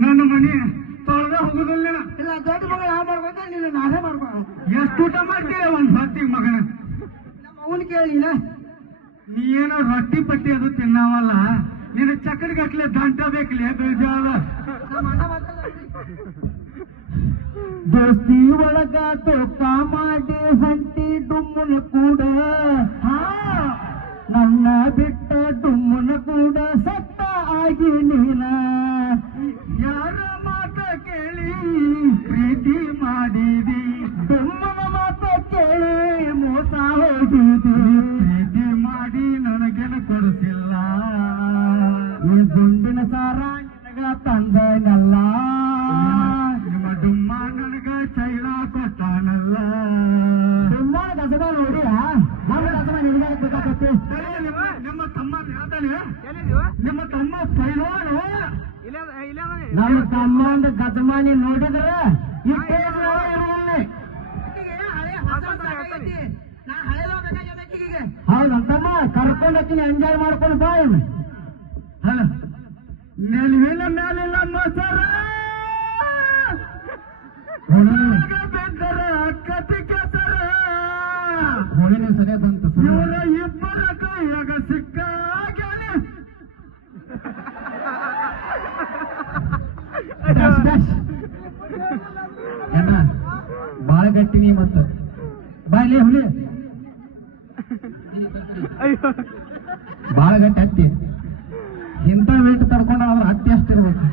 ನನ್ನ ಮನೆ ತೊಳೆದ ಹೋಗುದಿಲ್ಲ ಇಲ್ಲ ದೊಡ್ಡ ಮಗಳು ಯಾವ ಮಾಡ್ಬೇಕು ನೀನು ನಾನೇ ಮಾಡ್ಬೇಕು. ಎಷ್ಟು ಊಟ ಮಾಡ್ತೀಯ ಒಂದ್ ಹೊತ್ತಿಗೆ ಮಗನ? ನಮ್ಮ ಅವನ್ ಕೇಳಿನ ನೀ ಏನೋ ರೊಟ್ಟಿ ಪಟ್ಟಿ ಅದು ತಿನ್ನಾವಲ್ಲ, ನಿನ್ನ ಚಕ್ಕಡಿ ಗಟ್ಲೆ ದಂಟ ಬೇಕಲೇ ಬೇಜಾರ. ನಮ್ಮ ಅಣ್ಣ ಮಾತಾಡ ದೋಸ್ತಿ ಒಳಗ ತೋಕ ಮಾಡಿ ಹೊಂಟಿ ಡುಮ್ಮನ ಕೂಡ, ನನ್ನ ಬಿಟ್ಟ ಡುಮ್ಮನ ಕೂಡ ಸತ್ತ ಆಗಿ ನೀನ. ಯಾರ ಮಾತ ಕೇಳಿ ಪ್ರೀತಿ ಮಾಡಿದಿ, ಡುಮ್ಮನ ಮಾತ ಕೇಳಿ ಮೋಸ ಹೋಗಿದಿ. ಪ್ರೀತಿ ಮಾಡಿ ನನಗೇನು ಕೊಡಿಸಿಲ್ಲ, ಈ ಗುಂಡಿನ ಸಾರ ನಿನಗ ತಂದನಲ್ಲ. ನಿಮ್ಮ ಡುಮ್ಮ ನನಗ ಚೈಲ ಕೊಟ್ಟಾನಲ್ಲ. ಡುಮ್ಮ ಗಜದ ನೋಡಿ ನಿಮ್ಮ ತಮ್ಮ ಹೇಳ್ತಾನೆ, ನಿಮ್ಮ ತಮ್ಮ ಪೈಲ್ವಾನು. ನಮ್ಮ ತಮ್ಮ ಒಂದು ಗಜಮಾನಿ ನೋಡಿದ್ರೆ ಹೌದಂತಮ್ಮ ಕರ್ಕೊಂಡಕ್ಕಿನ ಎಂಜಾಯ್ ಮಾಡ್ಕೊಂಡು ಬಾ. ನೆಲವಿನ ಮೇಲಿಲ್ಲ ಮೊಸರ ಬಿದ್ದರ ಕತಿ ಕೆಸರ. ಹೋಳಿನ ಸರಿಯ ಬಂತು. ಇವರ ಇಬ್ಬರ ಕೈಯಾಗ ಸಿಕ್ಕಾಗಲಿ ಬಾಳ ಗಟ್ಟಿ ನೀ ಮತ್ತ ಬಾಯ್ಲಿ ಹುಲಿ ಬಾಳ ಗಟ್ಟಿ ಹತ್ತಿ. ಇಂಥ ವೇಟ್ ತಡ್ಕೊಂಡು ಅವ್ರ ಹತ್ತಿ ಅಷ್ಟಿರ್ಬೇಕು.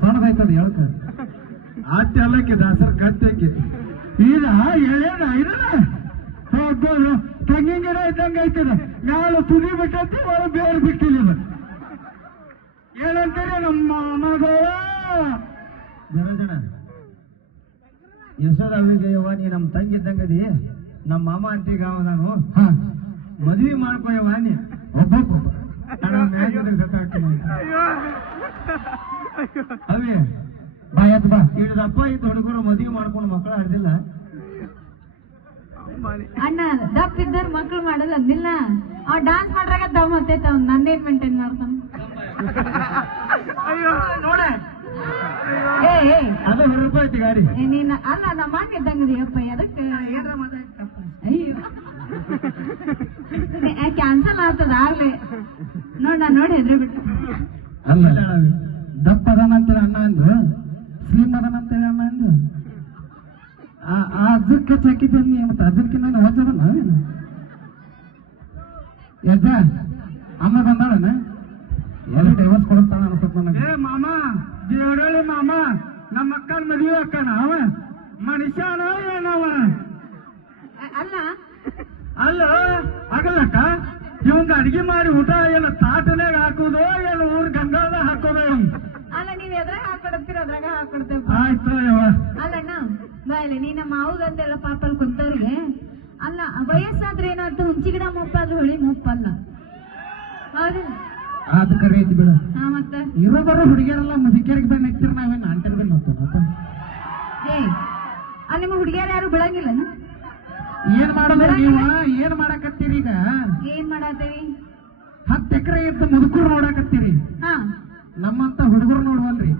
ಸಣ್ಣದಾಯ್ತದ ಹೇಳ್ಕ ಹತ್ತಿ ಅಲ್ಲಕ್ಕೆ ದಾಸರ ಗಟ್ಟಿ ಹಾಕಿತ್ತು. ಈಗ ಹೇಳೇನ ಇರೋದು ತೆಂಗಿನ ಗಿಡ ಇದ್ದಂಗೆ ಐತದ. ನಾಳೆ ತುದಿ ಬಿಟ್ಟೈತಿ, ಒಳ ಬೇರೆ ಬಿಟ್ಟಿಲ್ಲ. ಏನಂತೀರಿ ನಮ್ಮ ಮಗಳು? ಜನ ಯಶೋದ ಅವಳಿಗೆ ಯವ್ವ ನೀ ನಮ್ಮ ತಂಗಿದ್ದಂಗದಿ, ನಮ್ಮ ಮಾಮ ಅಂತೀಗ ನಾನು ಮದ್ವಿ ಮಾಡ್ಕೊಯವ್ವ ನೀ. ಒಬ್ಬೊಬ್ಬ ಅವೇ ಬಾಯತ್ ಬಾ ಹಿಡಿದಪ್ಪ ಇದ್ ಹುಡುಗರು ಮದ್ವಿ ಮಾಡ್ಕೊಂಡು ಮಕ್ಕಳು ಆಡ್ದಿಲ್ಲ. ಅಣ್ಣ ದಪ್ಪ ಇದ್ದಾರ ಮಕ್ಳು ಮಾಡೋದು ಅಂದಿಲ್ಲ. ಅವ್ ಡಾನ್ಸ್ ಮಾಡ್ರಾಗ ದಮ್ ಹತ್ತೈತ, ಅವ್ನು ನನ್ನೇನ್ ಮೇಂಟೈನ್ ಮಾಡ್ತಾನ. ನೋಡ ಅದು 100 ರೂಪಾಯಿ ಐತಿ ಗಾಡಿ. ನೀನ್ ಅಲ್ಲ ನಮ್ಮ ಅಣ್ಣ ಇದ್ದಂಗದಿಯಪ್ಪ, ಅದಕ್ಕೆ ಏನ್ರ ಮಾತಾಡ್ತಪ್ಪ. ಅಯ್ಯೋ ಕ್ಯಾನ್ಸಲ್ ಆಗ್ತದ ಆಗ್ಲಿ. ನೋಡ್ ನಾ ನೋಡಿ ಹೆದ್ರಿ ಬಿಟ್ಟು. ಅಲ್ಲ ದಪ್ಪ ಅದಾನಂತೇಳಿ ಅಣ್ಣ ಅಂದು, ಸ್ಲಿಮ್ ಅದಾನಂತೇಳಿ ಅಣ್ಣ ಅಂದು. ಆ ಅಜ್ಜಕ್ಕೆ ಚಕ್ಕಿದ್ದೀನಿ ಮತ್ತೆ ಅಜ್ಜಕ್ಕಿಂತ ಹೋಚದಲ್ಲ ಯಜ್ಜ. ಅಮ್ಮ ಬಂದಾಳನ ಎಲ್ಲಿ ಡೈವರ್ಸ್ ಕೊಡಿಸ್ತಾನ ಅನ್ಸುತ್ತ ನನಗೆ. ಏ ಮಾಮ ದೇವರಳ್ಳಿ ಮಾಮ, ನಮ್ಮ ಅಕ್ಕನ ಮದುವೆ ಅಕ್ಕನ ಅವ ಮನುಷ್ಯನ ಏನವ? ಅಲ್ಲ ಅಲ್ಲ ಆಗಲ್ಲಕ್ಕ, ಇವಂಗ ಅಡಿಗೆ ಮಾಡಿ ಊಟ ಏನು ತಾಟನ್ಯಾಗ ಹಾಕೋದು ಏನು ಊರ್ ಗಂಗಾಳ ಹಾಕೋದು? ಅಲ್ಲ ನೀವ್ ಎದ್ರಾಗ ಹಾಕೊಡ್ತೀರ ಅದ್ರಾಗ ಹಾಕೊಡ್ತೇವ. ಆಯ್ತು ಯವ್ವ. ಅಲ್ಲಣ್ಣ ಬಾಯ್ಲೆ ನೀ ನಮ್ಮ ಮಾವುಗಂತೆಲ್ಲ ಪಾಪಲ್ ಕುಂತವ್ರಿಗೆ ಅಲ್ಲ ವಯಸ್ಸಾದ್ರೆ ಏನಾಯ್ತು, ಹುಂಚಿ ಗಿಡ ಮುಪ್ಪಾದ್ರೆ ಹೊಳಿ ಮುಪ್ಪಲ್ಲ. ಹೌದು ಅದು ಕರೆ ಐತಿ ಬಿಡ. ಹಾ ಮತ್ತೆ ಇರೋ ಬರೋ ಹುಡುಗಿಯರೆಲ್ಲ ಮುದುಕಿಯರಿಗೆ ಬಂದು ನಿಂತಿರ್ ನಾವೇನು ಆಂಟರ್ ಬಂದು ಏ ಅಲ್ಲಿ ನಿಮ್ಮ ಹುಡುಗಿಯರು ಯಾರು ಬಿಡಂಗಿಲ್ಲ. ಏನ್ ಮಾಡೋದು ನೀವ? ಏನ್ ಮಾಡಾಕತ್ತೀರಿ ಈಗ? ಏನ್ ಮಾಡಾತೇವಿ? 10 ಎಕರೆ ಇದ್ದು ಮುದುಕರು ನೋಡಾಕತ್ತೀರಿ. ಹಾ ನಮ್ಮಂತ ಹುಡುಗರು ನೋಡುವಲ್ರಿ.